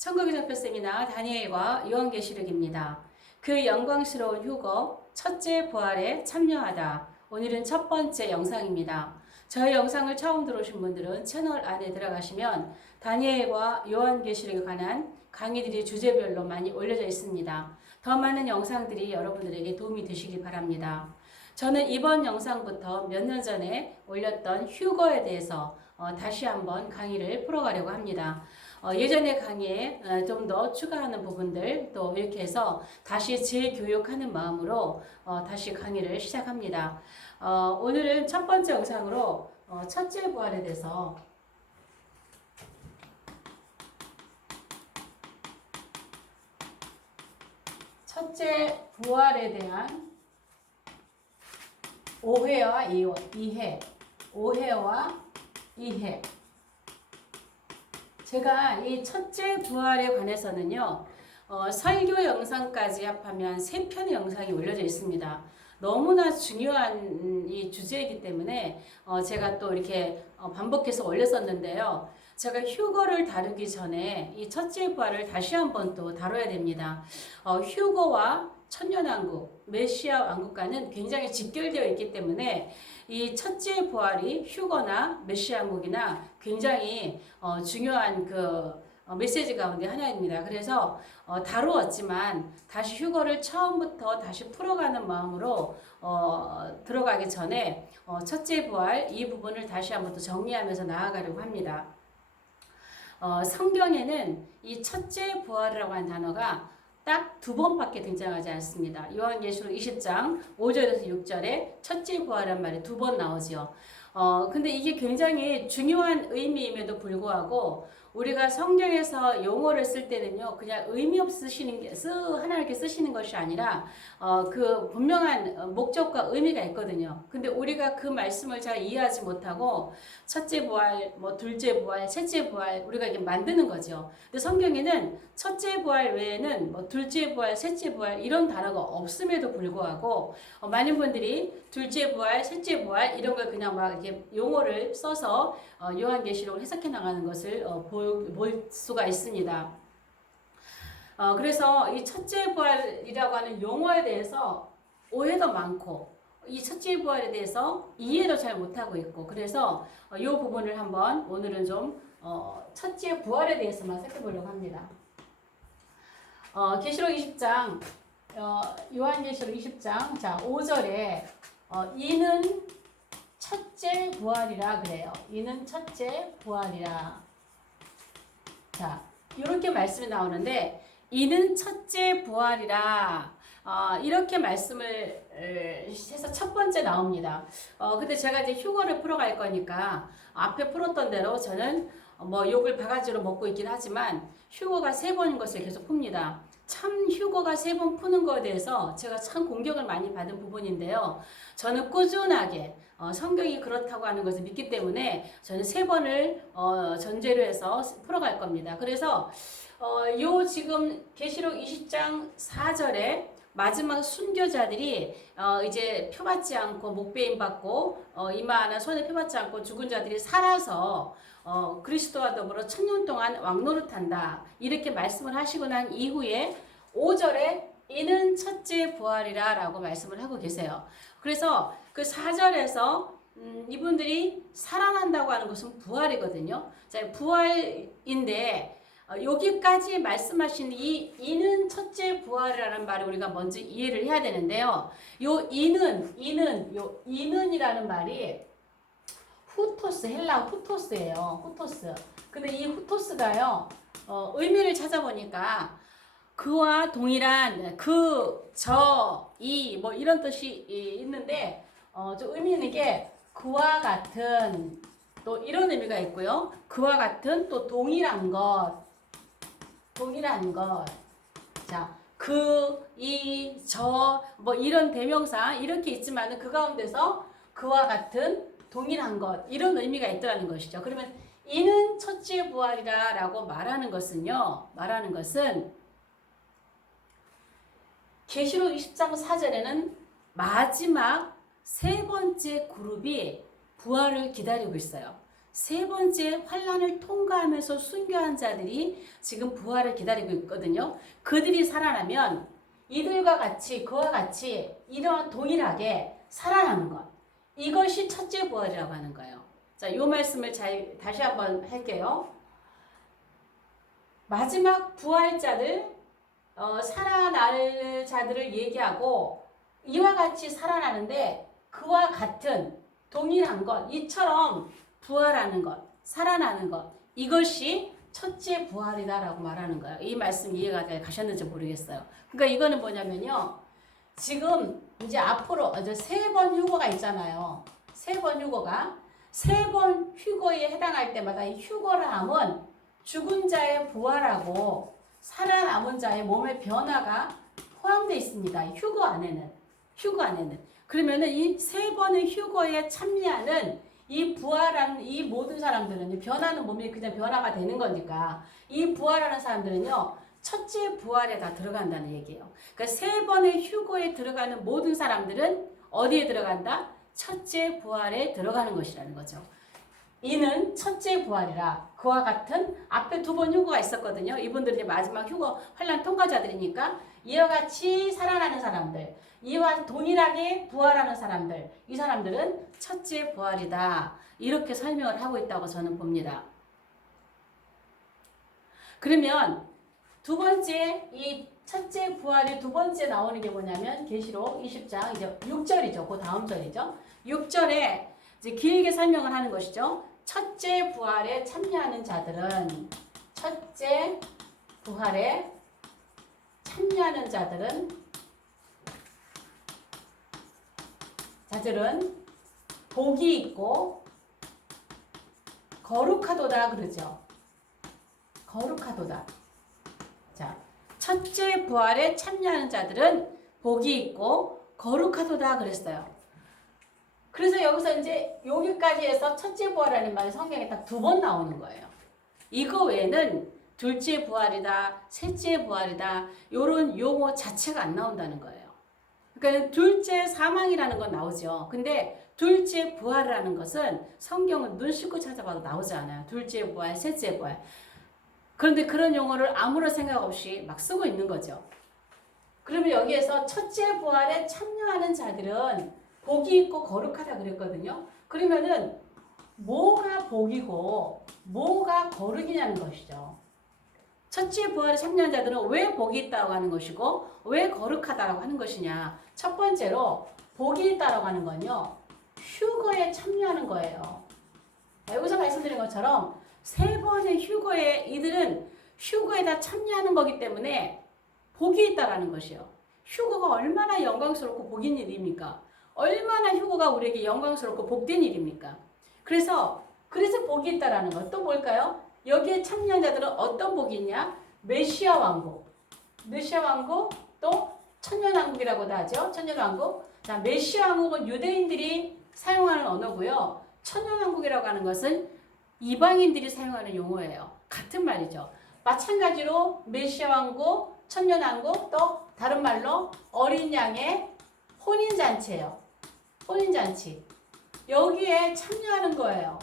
천국의 전표 세미나 다니엘과 요한계시록입니다. 그 영광스러운 휴거 첫째 부활에 참여하다. 오늘은 첫 번째 영상입니다. 저희 영상을 처음 들어오신 분들은 채널 안에 들어가시면 다니엘과 요한계시록에 관한 강의들이 주제별로 많이 올려져 있습니다. 더 많은 영상들이 여러분들에게 도움이 되시길 바랍니다. 저는 이번 영상부터 몇 년 전에 올렸던 휴거에 대해서 다시 한번 강의를 풀어가려고 합니다. 예전의 강의에 좀 더 추가하는 부분들 또 이렇게 해서 다시 재교육하는 마음으로 다시 강의를 시작합니다. 오늘은 첫 번째 영상으로 첫째 부활에 대해서 첫째 부활에 대한 오해와 이해, 오해와 이해. 제가 이 첫째 부활에 관해서는요, 설교 영상까지 합하면 3편의 영상이 올려져 있습니다. 너무나 중요한 이 주제이기 때문에 제가 또 이렇게 반복해서 올렸었는데요. 제가 휴거를 다루기 전에 이 첫째 부활을 다시 한번 또 다뤄야 됩니다. 휴거와 천년왕국, 메시아 왕국과는 굉장히 직결되어 있기 때문에 이 첫째 부활이 휴거나 메시아 왕국이나 굉장히 중요한 그 메시지 가운데 하나입니다. 그래서 다루었지만 다시 휴거를 처음부터 다시 풀어가는 마음으로 들어가기 전에 첫째 부활 이 부분을 다시 한번 또 정리하면서 나아가려고 합니다. 성경에는 이 첫째 부활이라고 하는 단어가 딱 2번밖에 등장하지 않습니다. 요한계시록 20장 5절에서 6절에 첫째 부활이라는 말이 2번 나오죠. 근데 이게 굉장히 중요한 의미임에도 불구하고 우리가 성경에서 용어를 쓸 때는요, 그냥 의미 없으시는 게, 하나님께 쓰시는 것이 아니라, 그 분명한 목적과 의미가 있거든요. 근데 우리가 그 말씀을 잘 이해하지 못하고, 첫째 부활, 뭐, 둘째 부활, 셋째 부활, 우리가 이게 만드는 거죠. 근데 성경에는 첫째 부활 외에는 뭐, 둘째 부활, 셋째 부활, 이런 단어가 없음에도 불구하고, 많은 분들이 둘째 부활, 셋째 부활, 이런 걸 그냥 막 이렇게 용어를 써서, 요한계시록을 해석해 나가는 것을 볼 수가 있습니다. 그래서 이 첫째 부활이라고 하는 용어에 대해서 오해도 많고 이 첫째 부활에 대해서 이해도 잘 못하고 있고 그래서 이 부분을 한번 오늘은 좀 첫째 부활에 대해서만 살펴보려고 합니다. 계시록 20장 요한계시록 20장 자 5절에 이는 첫째 부활이라 그래요. 이는 첫째 부활이라. 자, 이렇게 말씀이 나오는데 이는 첫째 부활이라 이렇게 말씀을 해서 첫 번째 나옵니다. 근데 제가 이제 휴거를 풀어갈 거니까 앞에 풀었던 대로 저는 뭐 욕을 바가지로 먹고 있긴 하지만 휴거가 3번인 것을 계속 풉니다. 참 휴거가 3번 푸는 것에 대해서 제가 참 공격을 많이 받은 부분인데요. 저는 꾸준하게 성경이 그렇다고 하는 것을 믿기 때문에 저는 3번을 전제로 해서 풀어갈 겁니다. 그래서 요 지금 계시록 20장 4절에 마지막 순교자들이 이제 표받지 않고 목배임 받고 이마나 손에 표받지 않고 죽은 자들이 살아서 그리스도와 더불어 1000년 동안 왕노릇한다 이렇게 말씀을 하시고 난 이후에 5절에 이는 첫째 부활이라 라고 말씀을 하고 계세요. 그래서 그 4절에서 이분들이 살아난다고 하는 것은 부활이거든요. 자, 부활인데 여기까지 말씀하신 이는 첫째 부활이라는 말을 우리가 먼저 이해를 해야 되는데요. 요 이는이라는 말이 후토스, 헬라 후토스예요. 후토스. 근데 이 후토스가요, 의미를 찾아보니까 그와 동일한 그, 저, 이, 뭐 이런 뜻이 있는데, 좀 의미 있는 게 그와 같은 또 이런 의미가 있고요. 그와 같은 또 동일한 것. 자, 그, 이, 저, 뭐 이런 대명사 이렇게 있지만은 그 가운데서 그와 같은 동일한 것 이런 의미가 있다는 것이죠. 그러면 이는 첫째 부활이라 라고 말하는 것은 계시록 20장 4절에는 마지막 3번째 그룹이 부활을 기다리고 있어요. 세 번째 환란을 통과하면서 순교한 자들이 지금 부활을 기다리고 있거든요. 그들이 살아나면 이들과 같이 그와 같이 이런 동일하게 살아나는 것. 이것이 첫째 부활이라고 하는 거예요. 자, 이 말씀을 다시 한번 할게요. 마지막 부활자들, 살아날 자들을 얘기하고 이와 같이 살아나는데 그와 같은 동일한 것, 이처럼 부활하는 것, 살아나는 것, 이것이 첫째 부활이다라고 말하는 거예요. 이 말씀 이해가 가셨는지 모르겠어요. 그러니까 이거는 뭐냐면요. 지금 이제 앞으로 세 번 휴거가 있잖아요. 세 번 휴거가 세 번 휴거에 해당할 때마다 이 휴거함은 죽은 자의 부활하고 살아남은 자의 몸의 변화가 포함되어 있습니다. 휴거 안에는. 그러면은 이 세 번의 휴거에 참여하는 이 부활하는 이 모든 사람들은 변하는 몸이 그냥 변화가 되는 거니까 이 부활하는 사람들은요. 첫째 부활에 다 들어간다는 얘기예요. 그러니까 세 번의 휴거에 들어가는 모든 사람들은 어디에 들어간다? 첫째 부활에 들어가는 것이라는 거죠. 이는 첫째 부활이라 그와 같은 앞에 두 번 휴거가 있었거든요. 이분들이 마지막 휴거 환란 통과자들이니까 이와 같이 살아나는 사람들, 이와 동일하게 부활하는 사람들, 이 사람들은 첫째 부활이다. 이렇게 설명을 하고 있다고 저는 봅니다. 그러면 두 번째 이 첫째 부활이 두 번째 나오는 게 뭐냐면 계시록 20장 이제 6절이죠. 그 다음 절이죠. 6절에 이제 길게 설명을 하는 것이죠. 첫째 부활에 참여하는 자들은 복이 있고 거룩하도다 그러죠. 거룩하도다. 자, 첫째 부활에 참여하는 자들은 복이 있고 거룩하도다 그랬어요. 그래서 여기서 이제 여기까지 해서 첫째 부활이라는 말이 성경에 딱 두 번 나오는 거예요. 이거 외에는 둘째 부활이다, 셋째 부활이다 이런 용어 자체가 안 나온다는 거예요. 그러니까 둘째 사망이라는 건 나오죠. 근데 둘째 부활이라는 것은 성경은 눈 씻고 찾아봐도 나오지 않아요. 둘째 부활, 셋째 부활. 그런데 그런 용어를 아무런 생각 없이 막 쓰고 있는 거죠. 그러면 여기에서 첫째 부활에 참여하는 자들은 복이 있고 거룩하다 그랬거든요. 그러면은 뭐가 복이고 뭐가 거룩이냐는 것이죠. 첫째 부활에 참여한 자들은 왜 복이 있다고 하는 것이고 왜 거룩하다고 하는 것이냐. 첫 번째로 복이 있다고 하는 건요. 휴거에 참여하는 거예요. 여기서 말씀드린 것처럼 세 번의 휴거에 이들은 휴거에다 참여하는 거기 때문에 복이 있다라는 것이요. 휴거가 얼마나 영광스럽고 복인 일입니까? 얼마나 휴거가 우리에게 영광스럽고 복된 일입니까? 그래서 복이 있다라는 것. 또 뭘까요? 여기에 참여한 자들은 어떤 복이 있냐? 메시아 왕국, 또 천년왕국이라고도 하죠. 천년왕국. 자, 메시아 왕국은 유대인들이 사용하는 언어고요. 천년왕국이라고 하는 것은 이방인들이 사용하는 용어예요. 같은 말이죠. 마찬가지로 메시아 왕국, 천년왕국, 또 다른 말로 어린 양의 혼인잔치예요. 혼인잔치. 여기에 참여하는 거예요.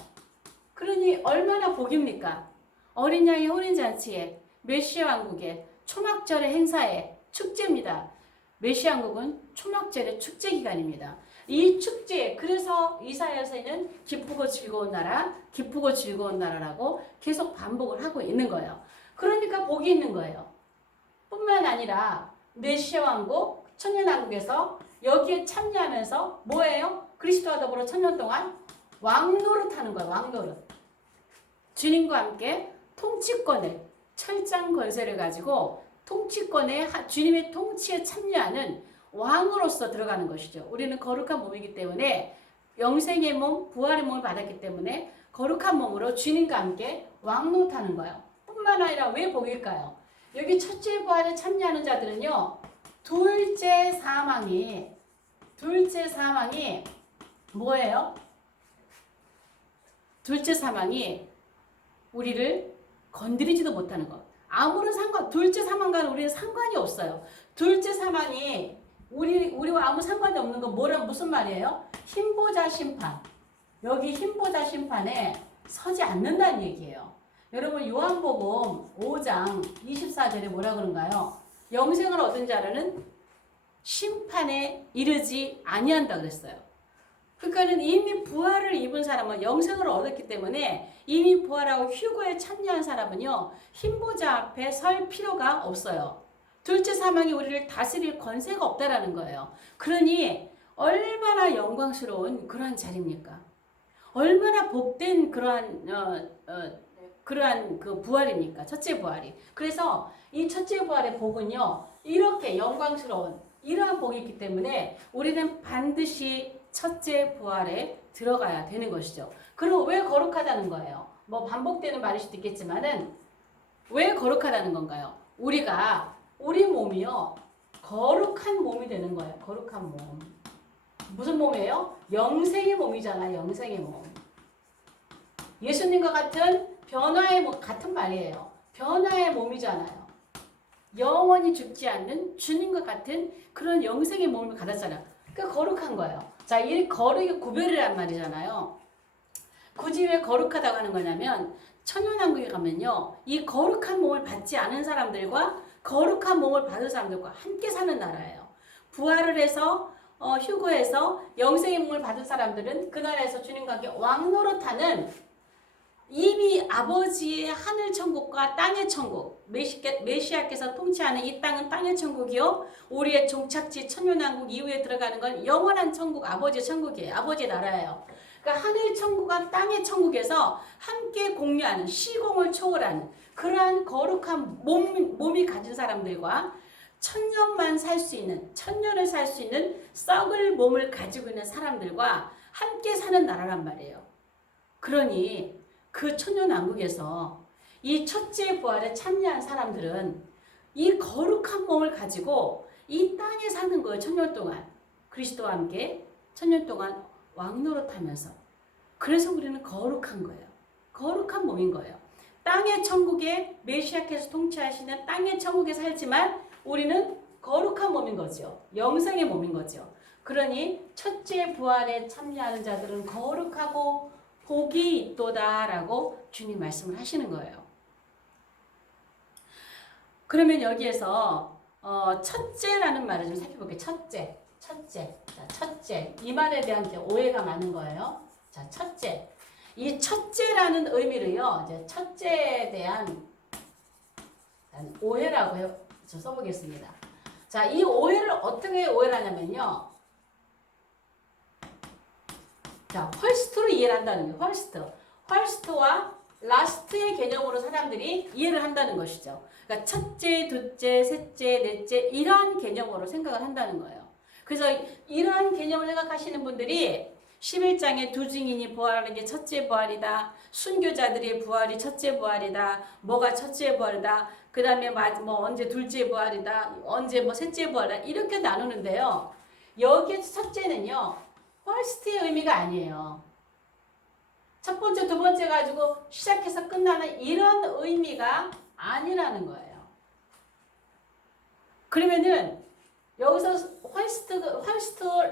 그러니 얼마나 복입니까? 어린 양의 혼인잔치에 메시아 왕국의 초막절의 행사에 축제입니다. 메시아 왕국은 초막절의 축제 기간입니다. 이 축제, 그래서 이사야서에는 기쁘고 즐거운 나라라고 계속 반복을 하고 있는 거예요. 그러니까 복이 있는 거예요. 뿐만 아니라 메시아 왕국, 천년왕국에서 여기에 참여하면서 뭐예요? 그리스도와 더불어 천년 동안 왕노릇하는 거예요. 왕노릇. 주님과 함께 통치권을, 철장 권세를 가지고 주님의 통치에 참여하는 왕으로서 들어가는 것이죠. 우리는 거룩한 몸이기 때문에 영생의 몸, 부활의 몸을 받았기 때문에 거룩한 몸으로 주님과 함께 왕노릇하는 거예요. 뿐만 아니라 왜 복일까요? 여기 첫째 부활에 참여하는 자들은요. 둘째 사망이 뭐예요? 둘째 사망이 우리를 건드리지도 못하는 것. 둘째 사망과는 우리는 상관이 없어요. 둘째 사망이 우리와 아무 상관이 없는 건 무슨 말이에요? 흰보자 심판. 여기 흰보자 심판에 서지 않는다는 얘기예요. 여러분 요한복음 5장 24절에 뭐라 그런가요? 영생을 얻은 자라는 심판에 이르지 아니한다 그랬어요. 그러니까는 이미 부활을 입은 사람은 영생을 얻었기 때문에 이미 부활하고 휴거에 참여한 사람은요 흰보자 앞에 설 필요가 없어요. 둘째 사망이 우리를 다스릴 권세가 없다라는 거예요. 그러니 얼마나 영광스러운 그러한 자리입니까? 얼마나 복된 그러한 그 부활입니까? 첫째 부활이. 그래서 이 첫째 부활의 복은요 이렇게 영광스러운 이러한 복이 있기 때문에 우리는 반드시 첫째 부활에 들어가야 되는 것이죠. 그럼 왜 거룩하다는 거예요? 뭐 반복되는 말일 수도 있겠지만은 왜 거룩하다는 건가요? 우리 몸이요 거룩한 몸이 되는 거예요. 거룩한 몸. 무슨 몸이에요? 영생의 몸이잖아요. 영생의 몸. 예수님과 같은 변화의 몸 같은 말이에요. 변화의 몸이잖아요. 영원히 죽지 않는 주님과 같은 그런 영생의 몸을 가졌잖아요. 그 거룩한 거예요. 자, 이 거룩의 구별이란 말이잖아요. 굳이 왜 거룩하다고 하는 거냐면 천연왕국에 가면요. 이 거룩한 몸을 받지 않은 사람들과 거룩한 몸을 받은 사람들과 함께 사는 나라예요. 부활을 해서 휴거해서 영생의 몸을 받은 사람들은 그 나라에서 주님과 함께 왕노릇하는 이미 아버지의 하늘 천국과 땅의 천국, 메시아께서 통치하는 이 땅은 땅의 천국이요. 우리의 종착지 천년왕국 이후에 들어가는 건 영원한 천국, 아버지의 천국이에요. 아버지의 나라예요. 그러니까 하늘 천국과 땅의 천국에서 함께 공유하는 시공을 초월하는 그러한 거룩한 몸이 가진 사람들과 천년만 살 수 있는, 천년을 살 수 있는 썩을 몸을 가지고 있는 사람들과 함께 사는 나라란 말이에요. 그러니 그 천년왕국에서 이 첫째 부활에 참여한 사람들은 이 거룩한 몸을 가지고 이 땅에 사는 거예요. 천년 동안. 그리스도와 함께 천년 동안 왕노릇하면서. 그래서 우리는 거룩한 거예요. 거룩한 몸인 거예요. 땅의 천국에 메시아께서 통치하시는 땅의 천국에 살지만 우리는 거룩한 몸인 거죠. 영생의 몸인 거죠. 그러니 첫째 부활에 참여하는 자들은 거룩하고 복이 있도다라고 주님 말씀을 하시는 거예요. 그러면 여기에서 첫째라는 말을 좀 살펴볼게요. 첫째. 자, 첫째. 이 말에 대한 오해가 많은 거예요. 자, 첫째. 이 첫째라는 의미를요. 이제 첫째에 대한 오해라고 저 써보겠습니다. 자, 이 오해를 어떻게 오해를 하냐면요. 자, 헐스트로 이해를 한다는 거예요. 헐스트와 라스트의 개념으로 사람들이 이해를 한다는 것이죠. 그러니까 첫째, 둘째, 셋째, 넷째 이러한 개념으로 생각을 한다는 거예요. 그래서 이러한 개념을 생각하시는 분들이 11장에 두 증인이 부활하는 게 첫째 부활이다. 순교자들의 부활이 첫째 부활이다. 뭐가 첫째 부활이다. 그 다음에 뭐 언제 둘째 부활이다. 언제 뭐 셋째 부활이다. 이렇게 나누는데요. 여기에서 첫째는요. 펄스트의 의미가 아니에요. 첫 번째, 두 번째 가지고 시작해서 끝나는 이런 의미가 아니라는 거예요. 그러면은 여기서 펄스트,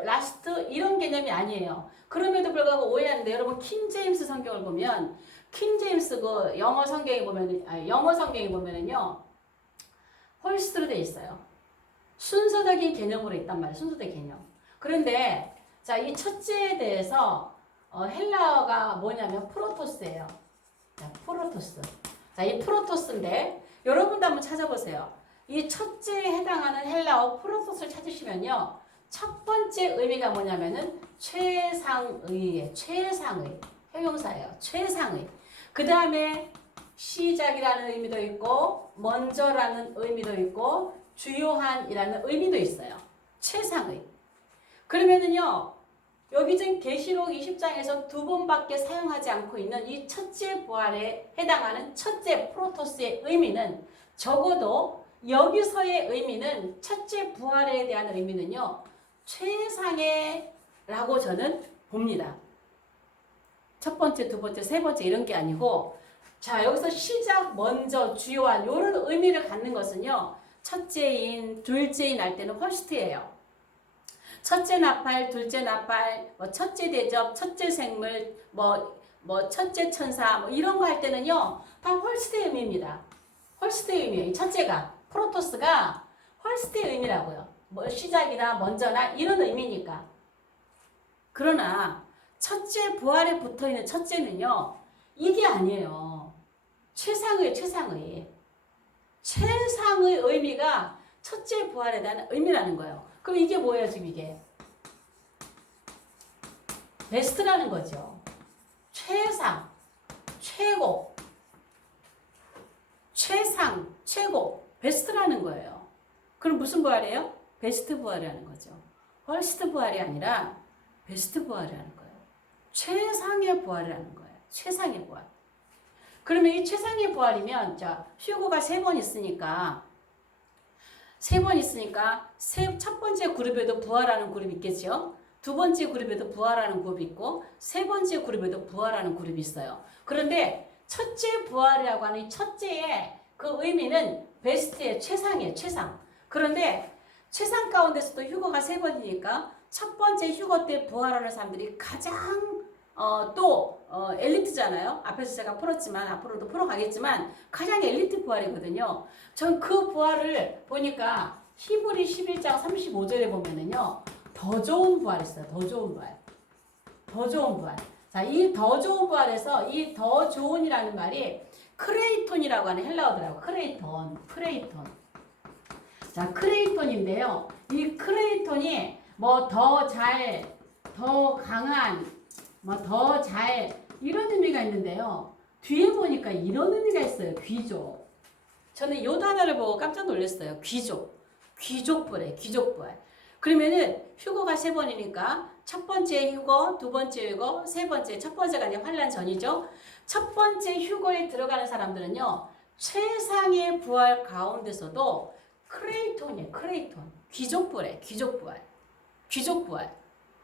라스트 이런 개념이 아니에요. 그럼에도 불구하고 오해하는데 여러분 킹제임스 성경을 보면 킹제임스 그 영어 성경에 보면은요 펄스트로 돼 있어요. 순서적인 개념으로 있단 말이에요. 순서적인 개념. 그런데 자, 이 첫째에 대해서 헬라어가 뭐냐면 프로토스예요. 자, 프로토스. 자, 이 프로토스인데 여러분도 한번 찾아보세요. 이 첫째에 해당하는 헬라어 프로토스를 찾으시면요. 첫 번째 의미가 뭐냐면은 최상의의, 최상의. 형용사예요. 최상의. 그 다음에 시작이라는 의미도 있고 먼저라는 의미도 있고 주요한이라는 의미도 있어요. 최상의. 그러면은요. 여기 지금 계시록 20장에서 두 번밖에 사용하지 않고 있는 이 첫째 부활에 해당하는 첫째 프로토스의 의미는 적어도 여기서의 의미는 첫째 부활에 대한 의미는요. 최상의라고 저는 봅니다. 첫 번째, 두 번째, 세 번째 이런 게 아니고 자 여기서 시작, 먼저, 주요한 이런 의미를 갖는 것은요. 첫째인, 둘째인 할 때는 헐스트예요. 첫째 나팔, 둘째 나팔, 뭐 첫째 대접, 첫째 생물, 뭐 뭐 첫째 천사 뭐 이런 거 할 때는요 다 홀스트의 의미입니다. 홀스트의 의미예요. 이 첫째가 프로토스가 홀스트의 의미라고요. 뭐 시작이나 먼저나 이런 의미니까. 그러나 첫째 부활에 붙어있는 첫째는요 이게 아니에요. 최상의 의미가 첫째 부활에 대한 의미라는 거예요. 그럼 이게 뭐예요 지금 이게? 베스트라는 거죠. 최상, 최고, 최상, 최고, 베스트라는 거예요. 그럼 무슨 부활이에요? 베스트 부활이라는 거죠. 헐스트 부활이 아니라 베스트 부활이라는 거예요. 최상의 부활이라는 거예요. 최상의 부활. 그러면 이 최상의 부활이면 자 휴고가 3번 있으니까 첫 번째 그룹에도 부활하는 그룹이 있겠죠. 두 번째 그룹에도 부활하는 그룹이 있고 세 번째 그룹에도 부활하는 그룹이 있어요. 그런데 첫째 부활이라고 하는 이 첫째의 그 의미는 베스트의 최상이에요. 최상. 그런데 최상 가운데서도 휴거가 3번이니까 첫 번째 휴거 때 부활하는 사람들이 가장 엘리트잖아요. 앞에서 제가 풀었지만 앞으로도 풀어가겠지만 가장 엘리트 부활이거든요. 전 그 부활을 보니까 히브리 11장 35절에 보면은요. 더 좋은 부활이 있어요. 더 좋은 부활. 더 좋은 부활. 자, 이 더 좋은 부활에서 이 더 좋은이라는 말이 크레이톤이라고 하는 헬라어더라고. 크레이톤. 자, 크레이톤인데요. 이 크레이톤이 뭐 더 잘, 더 강한, 뭐 더 잘 이런 의미가 있는데요. 뒤에 보니까 이런 의미가 있어요. 귀족. 저는 이 단어를 보고 깜짝 놀랐어요. 귀족부래. 귀족부활. 그러면은 휴거가 3번이니까 첫 번째 휴거, 두 번째 휴거, 세 번째, 첫 번째가 이제 환란 전이죠. 첫 번째 휴거에 들어가는 사람들은요. 최상의 부활 가운데서도 크레이톤이에요. 크레이톤. 귀족부활.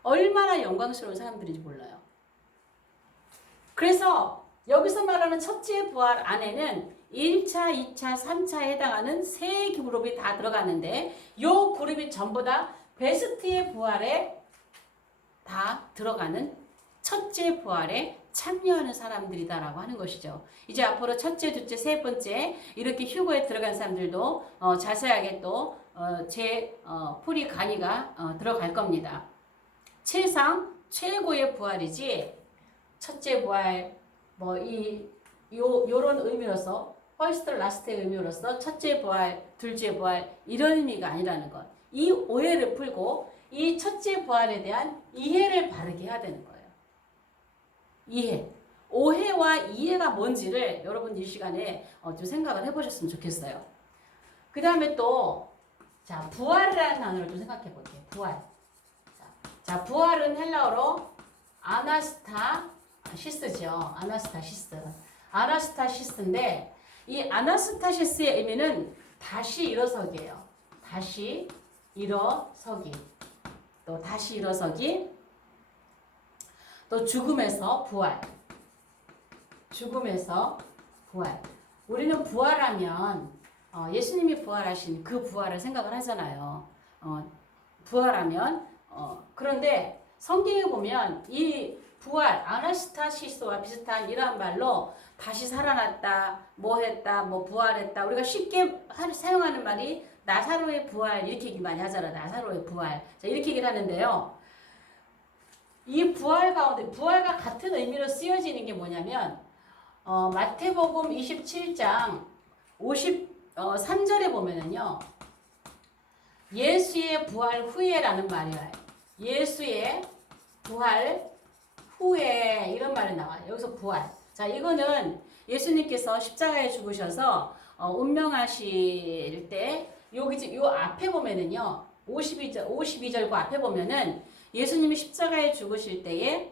얼마나 영광스러운 사람들인지 몰라요. 그래서 여기서 말하는 첫째 부활 안에는 1차, 2차, 3차에 해당하는 세 그룹이 다 들어가는데 이 그룹이 전부 다 베스트의 부활에 다 들어가는 첫째 부활에 참여하는 사람들이다라고 하는 것이죠. 이제 앞으로 첫째, 둘째, 세 번째 이렇게 휴거에 들어간 사람들도 자세하게 또 제 풀이 강의가 들어갈 겁니다. 최고의 부활이지 첫째 부활 뭐 요런 의미로서 퍼스트 라스트의 의미로서 첫째 부활, 둘째 부활 이런 의미가 아니라는 것. 이 오해를 풀고 이 첫째 부활에 대한 이해를 바르게 해야 되는 거예요. 이해. 오해와 이해가 뭔지를 여러분 이 시간에 좀 생각을 해보셨으면 좋겠어요. 그 다음에 또 자 부활이라는 단어를 좀 생각해 볼게요. 부활. 자 부활은 헬라어로 아나스타시스죠. 아나스타시스인데 이 아나스타시스의 의미는 다시 일어서기예요. 다시 일어서기. 또 다시 일어서기. 또 죽음에서 부활. 우리는 부활하면 예수님이 부활하신 그 부활을 생각을 하잖아요. 부활하면 그런데 성경에 보면 이 부활, 아나스타시스와 비슷한 이러한 말로 다시 살아났다, 뭐 했다, 뭐 부활했다. 우리가 쉽게 사용하는 말이 나사로의 부활 이렇게 얘기 많이 하잖아. 나사로의 부활. 자, 이렇게 얘기를 하는데요. 이 부활 가운데 부활과 같은 의미로 쓰여지는 게 뭐냐면 마태복음 27장 53절에 보면은요. 예수의 부활 후에라는 말이 와요. 예수의 부활 후에 이런 말이 나와요. 여기서 부활. 자, 이거는 예수님께서 십자가에 죽으셔서 운명하실 때 여기 요 앞에 보면은요. 52절과 앞에 보면은 예수님이 십자가에 죽으실 때에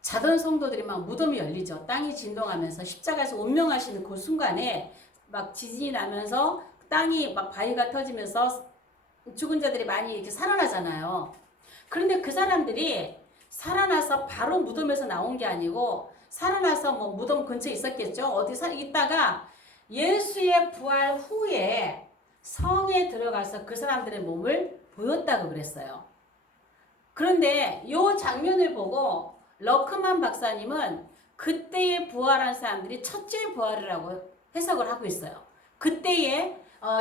자던 성도들이 막 무덤이 열리죠. 땅이 진동하면서 십자가에서 운명하시는 그 순간에 막 지진이 나면서 땅이 막 바위가 터지면서 죽은 자들이 많이 이렇게 살아나잖아요. 그런데 그 사람들이 살아나서 바로 무덤에서 나온 게 아니고 살아나서 뭐 무덤 근처에 있었겠죠. 어디 있다가 예수의 부활 후에 성에 들어가서 그 사람들의 몸을 보였다고 그랬어요. 그런데 이 장면을 보고 러크만 박사님은 그때에 부활한 사람들이 첫째 부활이라고 해석을 하고 있어요. 그때에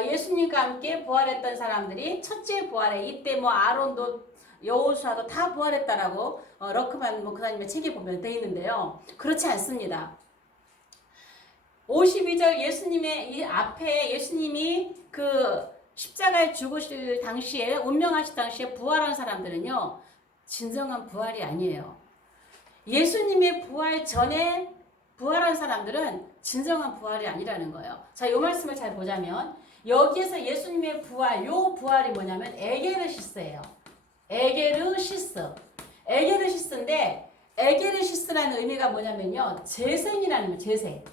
예수님과 함께 부활했던 사람들이 첫째 부활에 이때 뭐 아론도 여호수아도 다 부활했다라고 러크만 목사님의 책에 보면 되어 있는데요. 그렇지 않습니다. 52절 예수님의 이 앞에 예수님이 그 십자가에 죽으실 당시에 운명하실 당시에 부활한 사람들은요. 진정한 부활이 아니에요. 예수님의 부활 전에 부활한 사람들은 진정한 부활이 아니라는 거예요. 자, 이 말씀을 잘 보자면 여기에서 예수님의 부활, 요 부활이 뭐냐면 에게르시스예요. 에게르시스. 에게르시스인데 에게르시스라는 의미가 뭐냐면요. 재생이라는 거예요. 재생.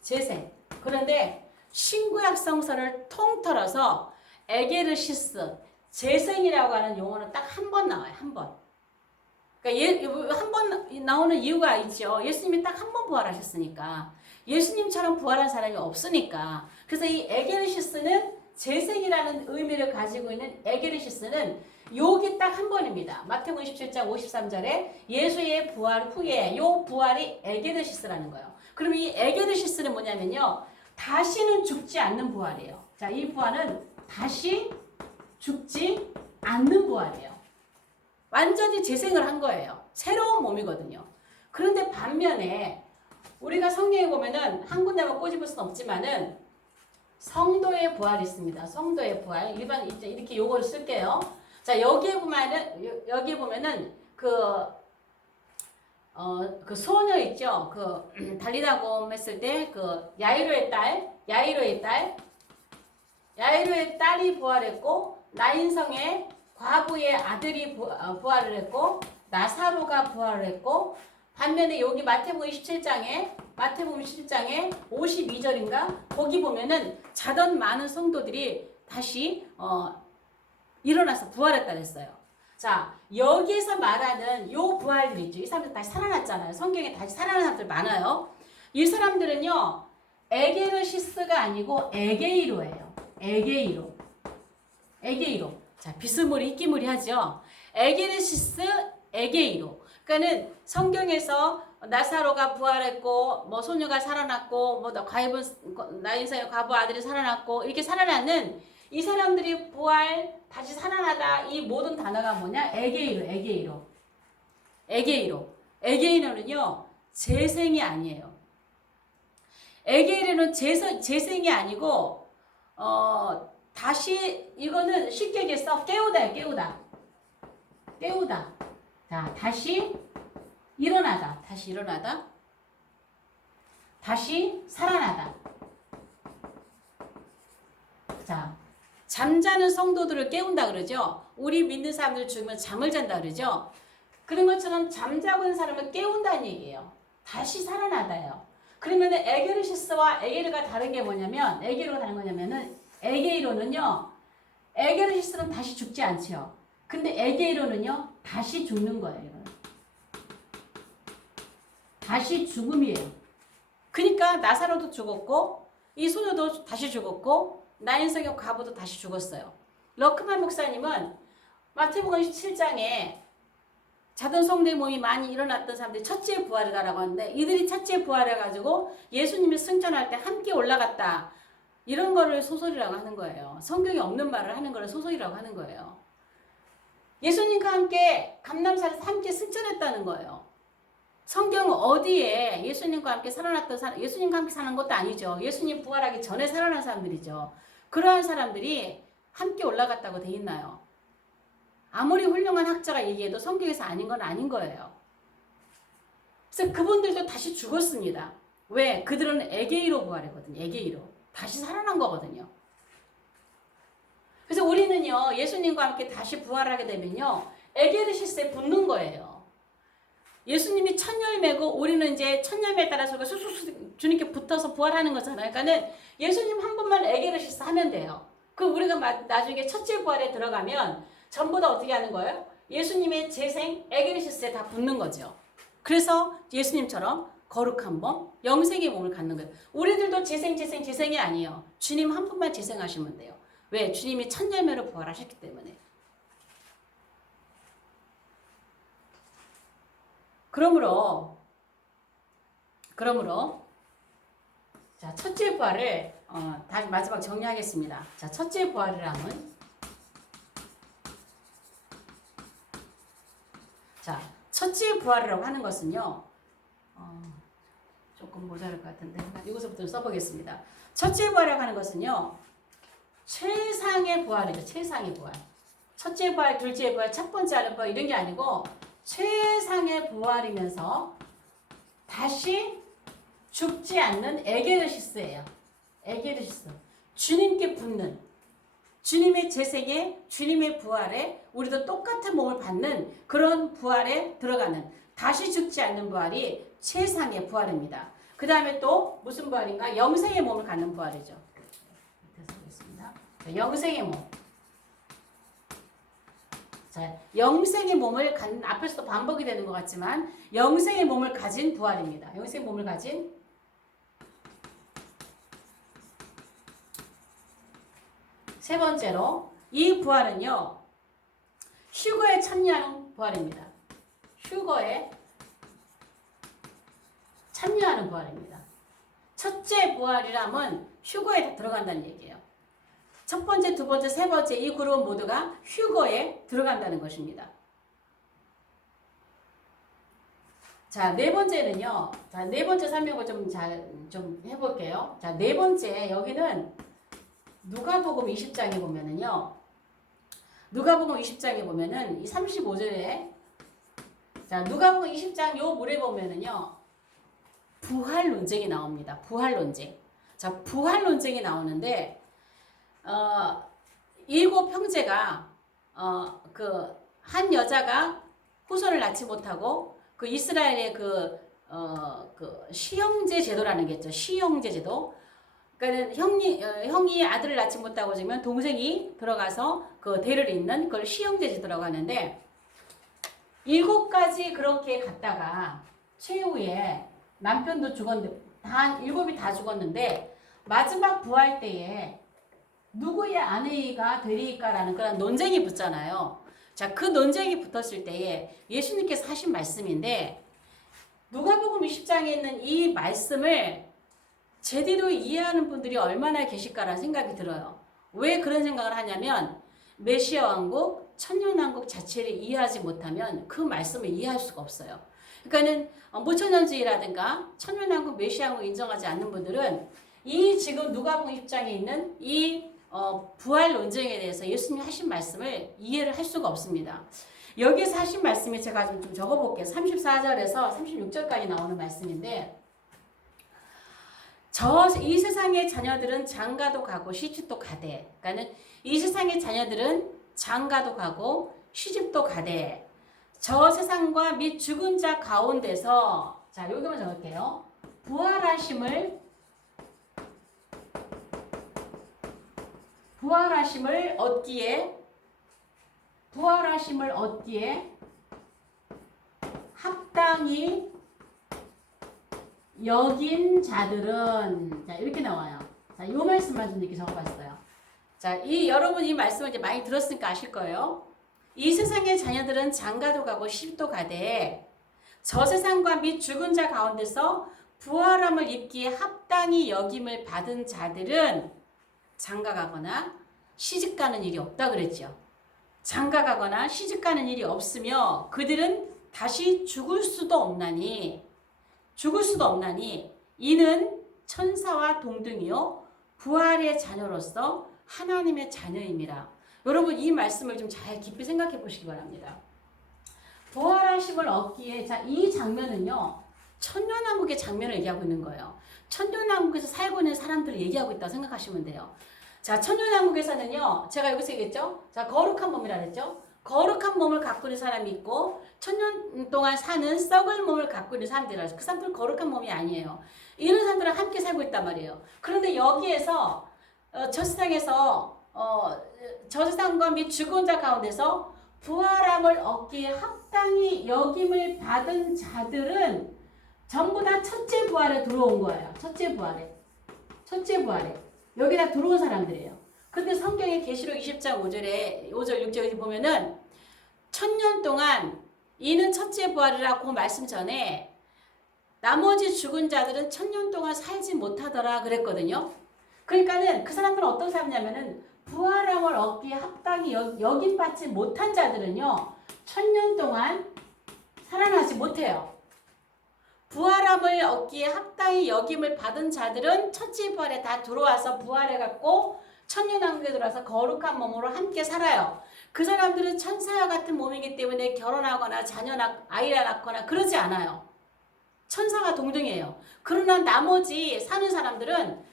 재생. 그런데 신구약 성서를 통틀어서 에게르시스, 재생이라고 하는 용어는 딱 한 번 나와요. 한 번. 그러니까 한 번 나오는 이유가 있죠. 예수님이 딱 한 번 부활하셨으니까. 예수님처럼 부활한 사람이 없으니까. 그래서 이 에게르시스는 재생이라는 의미를 가지고 있는 에게르시스는 여기 딱 한 번입니다. 마태복음 27장 53절에 예수의 부활 후에 요 부활이 에게르시스라는 거예요. 그럼 이 에게르시스는 뭐냐면요. 다시는 죽지 않는 부활이에요. 자, 이 부활은 다시 죽지 않는 부활이에요. 완전히 재생을 한 거예요. 새로운 몸이거든요. 그런데 반면에 우리가 성경에 보면은 한 군데만 꼬집을 수는 없지만은 성도의 부활이 있습니다. 성도의 부활. 일반 이제 이렇게 요거를 쓸게요. 자, 여기에 보면은 그 소녀 있죠? 그 달리다곰 했을 때 그 야이로의 딸이 부활했고 나인성의 과부의 아들이 부활을 했고 나사로가 부활을 했고 반면에 여기 마태복음 17장에 52절인가 거기 보면은 자던 많은 성도들이 다시 일어나서 부활했다 그랬어요. 자, 여기에서 말하는 요 부활들 있죠. 이 사람들 다시 살아났잖아요. 성경에 다시 살아난 사람들 많아요. 이 사람들은요. 에게르시스가 아니고 에게이로예요. 에게이로. 자, 비스무리 이끼무리 하죠. 에게르시스, 에게이로. 그러니까는 성경에서 나사로가 부활했고 뭐 소녀가 살아났고 뭐 나인성의 과부 아들이 살아났고 이렇게 살아나는 이 사람들이 부활 다시 살아나다 이 모든 단어가 뭐냐? 에게이로는요. 재생이 아니에요. 에게이로는 재생이 아니고 다시 이거는 쉽게 얘기해서 깨우다. 자, 다시 일어나다. 다시 살아나다. 자, 잠자는 성도들을 깨운다 그러죠. 우리 믿는 사람들 죽으면 잠을 잔다 그러죠. 그런 것처럼 잠자고 있는 사람을 깨운다는 얘기예요. 다시 살아나다요. 그러면 에게르시스와 에게르가 다른 게 뭐냐면 에게이로는요. 에게르시스는 다시 죽지 않죠. 근데 에게이로는요. 다시 죽는 거예요. 이거는. 다시 죽음이에요. 그러니까 나사로도 죽었고 이 소녀도 다시 죽었고 나인성의 과부도 다시 죽었어요. 러크만 목사님은 마태복음 17장에 자던 성도의 몸이 많이 일어났던 사람들이 첫째 부활이다라고 하는데 이들이 첫째 부활해가지고 예수님이 승천할 때 함께 올라갔다. 이런 거를 소설이라고 하는 거예요. 성경에 없는 말을 하는 거를 소설이라고 하는 거예요. 예수님과 함께 감람산에서 함께 승천했다는 거예요. 성경 어디에 예수님과 함께 살아났던 사람, 예수님과 함께 사는 것도 아니죠. 예수님 부활하기 전에 살아난 사람들이죠. 그러한 사람들이 함께 올라갔다고 돼 있나요? 아무리 훌륭한 학자가 얘기해도 성경에서 아닌 건 아닌 거예요. 그래서 그분들도 다시 죽었습니다. 왜? 그들은 에게이로 부활했거든요. 에게이로. 다시 살아난 거거든요. 그래서 우리는요, 예수님과 함께 다시 부활하게 되면요, 에게르시스에 붙는 거예요. 예수님이 첫 열매고 우리는 이제 첫 열매에 따라서 쑥쑥 주님께 붙어서 부활하는 거잖아요. 그러니까는 예수님 한 번만 에게르시스 하면 돼요. 그럼 우리가 나중에 첫째 부활에 들어가면 전부 다 어떻게 하는 거예요? 예수님의 재생 에게르시스에 다 붙는 거죠. 그래서 예수님처럼 거룩한 몸, 영생의 몸을 갖는 거예요. 우리들도 재생이 아니에요. 주님 한 번만 재생하시면 돼요. 왜? 주님이 첫 열매로 부활하셨기 때문에. 그러므로 그러므로 자, 첫째 부활을 다시 마지막 정리하겠습니다. 자, 첫째 부활이라면 자, 첫째 부활이라고 하는 것은요. 조금 모자랄 것 같은데 이것부터 써보겠습니다. 첫째 부활이라고 하는 것은요. 최상의 부활이죠. 최상의 부활. 첫째 부활, 둘째 부활, 첫 번째 하는 부활 이런 게 아니고 최상의 부활이면서 다시 죽지 않는 에게르시스예요. 에게르시스. 주님께 붙는 주님의 재생에 주님의 부활에 우리도 똑같은 몸을 받는 그런 부활에 들어가는 다시 죽지 않는 부활이 최상의 부활입니다. 그 다음에 또 무슨 부활인가? 영생의 몸을 갖는 부활이죠. 영생의 몸. 자, 영생의 몸을 갖는 앞에서도 반복이 되는 것 같지만 영생의 몸을 가진 부활입니다. 영생의 몸을 가진 세 번째로 이 부활은요. 휴거에 참여하는 부활입니다. 휴거에 참여하는 부활입니다. 첫째 부활이라면 휴거에 들어간다는 얘기예요. 첫 번째, 두 번째, 세 번째 이 그룹은 모두가 휴거에 들어간다는 것입니다. 자, 네 번째는요. 자, 네 번째 설명을 좀 해볼게요. 자, 네 번째 여기는 누가복음 20장에 보면은요. 누가복음 20장에 보면은 이 35절에 자, 누가복음 20장 요 물에 보면은요. 부활 논쟁이 나옵니다. 부활 논쟁. 자, 부활 논쟁이 나오는데 일곱 형제가 한 여자가 후손을 낳지 못하고 그 이스라엘의 그 시형제 제도라는 게 있죠. 시형제 제도. 그러니까 형이 아들을 낳지 못하고 지면 동생이 들어가서 그 대를 잇는 그걸 시형제 제도라고 하는데 7가지 그렇게 갔다가 최후에 남편도 죽었는데 한 7이 다 죽었는데 마지막 부활 때에 누구의 아내가 되리까라는 그런 논쟁이 붙잖아요. 자, 그 논쟁이 붙었을 때에 예수님께서 하신 말씀인데 누가복음 20장에 있는 이 말씀을 제대로 이해하는 분들이 얼마나 계실까라는 생각이 들어요. 왜 그런 생각을 하냐면 메시아 왕국, 천년왕국 자체를 이해하지 못하면 그 말씀을 이해할 수가 없어요. 그러니까는 무천년주의라든가 천년왕국, 메시아 왕국 인정하지 않는 분들은 이 지금 누가복음 20장에 있는 이 부활 논쟁에 대해서 예수님이 하신 말씀을 이해를 할 수가 없습니다. 여기에서 하신 말씀이 제가 좀 적어볼게요. 34절에서 36절까지 나오는 말씀인데 이 세상의 자녀들은 장가도 가고 시집도 가되 그러니까 이 세상의 자녀들은 장가도 가고 시집도 가되 저 세상과 및 죽은 자 가운데서 자 여기만 적을게요. 부활하심을 얻기에 합당히 여긴 자들은 자 이렇게 나와요. 자, 이 말씀만 좀 이렇게 적어봤어요. 자, 여러분 이 말씀을 이제 많이 들었으니까 아실 거예요. 이 세상의 자녀들은 장가도 가고 시집도 가되 저 세상과 및 죽은 자 가운데서 부활함을 입기에 합당히 여김을 받은 자들은 장가 가거나 시집 가는 일이 없다 그랬죠. 장가 가거나 시집 가는 일이 없으며 그들은 다시 죽을 수도 없나니 이는 천사와 동등이요 부활의 자녀로서 하나님의 자녀임이라. 여러분 이 말씀을 좀 잘 깊이 생각해 보시기 바랍니다. 부활하심을 얻기에 자, 이 장면은요. 천년왕국의 장면을 얘기하고 있는 거예요. 천년왕국에서 살고 있는 사람들을 얘기하고 있다고 생각하시면 돼요. 자, 천년왕국에서는요. 제가 여기서 얘기했죠. 자, 거룩한 몸이라 그랬죠. 거룩한 몸을 갖고 있는 사람이 있고 천년 동안 사는 썩을 몸을 갖고 있는 사람들이라서 그 사람들은 거룩한 몸이 아니에요. 이런 사람들은 함께 살고 있단 말이에요. 그런데 여기에서 저 세상에서 저 세상과 및 죽은 자 가운데서 부활함을 얻기에 합당히 여김을 받은 자들은 전부 다 첫째 부활에 들어온 거예요. 첫째 부활에 여기다 들어온 사람들이에요. 근데 성경의 계시록 20장 5절 6절에 보면은 1000년 동안 이는 첫째 부활이라고 말씀 전에 나머지 죽은 자들은 1000년 동안 살지 못하더라 그랬거든요. 그러니까는 그 사람들은 어떤 사람이냐면은 부활함을 얻기에 합당히 여김받지 못한 자들은요 1000년 동안 살아나지 못해요. 부활함을 얻기에 합당히 여김을 받은 자들은 첫째 부활에 다 들어와서 부활해갖고 천년왕국에 들어와서 거룩한 몸으로 함께 살아요. 그 사람들은 천사와 같은 몸이기 때문에 결혼하거나 아이를 낳거나 그러지 않아요. 천사가 동등해요. 그러나 나머지 사는 사람들은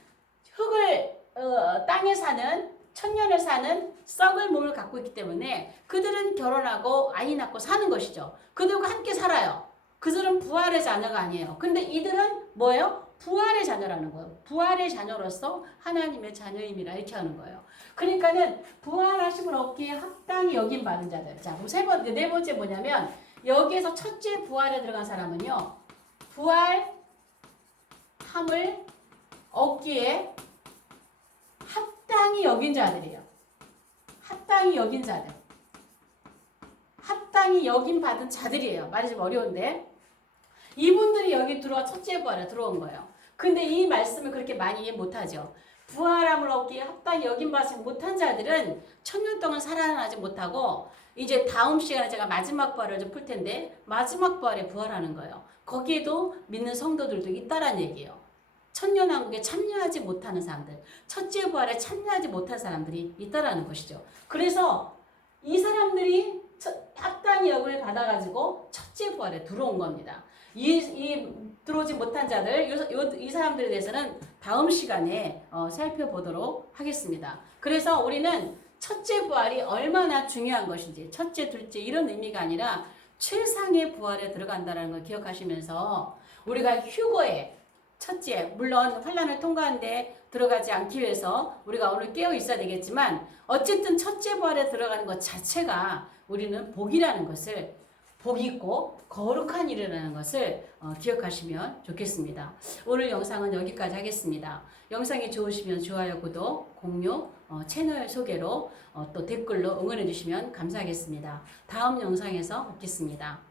땅에 사는 천년을 사는 썩을 몸을 갖고 있기 때문에 그들은 결혼하고 아이 낳고 사는 것이죠. 그들과 함께 살아요. 그들은 부활의 자녀가 아니에요. 근데 이들은 뭐예요? 부활의 자녀라는 거예요. 부활의 자녀로서 하나님의 자녀임이라 이렇게 하는 거예요. 그러니까는 부활하심을 얻기에 합당히 여김받은 자들. 자, 그럼 네 번째 뭐냐면 여기에서 첫째 부활에 들어간 사람은요. 부활함을 얻기에 합당히 여긴 자들이에요. 합당히 여긴 자들. 합당히 여김 받은 자들이에요. 말이 좀 어려운데. 이분들이 여기 들어와 첫째 부활에 들어온 거예요. 근데 이 말씀을 그렇게 많이 이해 못하죠. 부활함을 얻기에 합당히 여김받지 못한 자들은 1000년 동안 살아나지 못하고 이제 다음 시간에 제가 마지막 부활을 좀 풀 텐데 마지막 부활에 부활하는 거예요. 거기에도 믿는 성도들도 있다라는 얘기예요. 천년왕국에 참여하지 못하는 사람들, 첫째 부활에 참여하지 못한 사람들이 있다라는 것이죠. 그래서 이 사람들이 합당히 여김을 받아가지고 첫째 부활에 들어온 겁니다. 들어오지 못한 자들, 이 사람들에 대해서는 다음 시간에 살펴보도록 하겠습니다. 그래서 우리는 첫째 부활이 얼마나 중요한 것인지, 첫째, 둘째 이런 의미가 아니라 최상의 부활에 들어간다는 걸 기억하시면서 우리가 휴거에 첫째, 물론 환난을 통과하는데 들어가지 않기 위해서 우리가 오늘 깨어 있어야 되겠지만 어쨌든 첫째 부활에 들어가는 것 자체가 우리는 복이라는 것을 복 있고 거룩한 일이라는 것을 기억하시면 좋겠습니다. 오늘 영상은 여기까지 하겠습니다. 영상이 좋으시면 좋아요, 구독, 공유, 채널 소개로 또 댓글로 응원해 주시면 감사하겠습니다. 다음 영상에서 뵙겠습니다.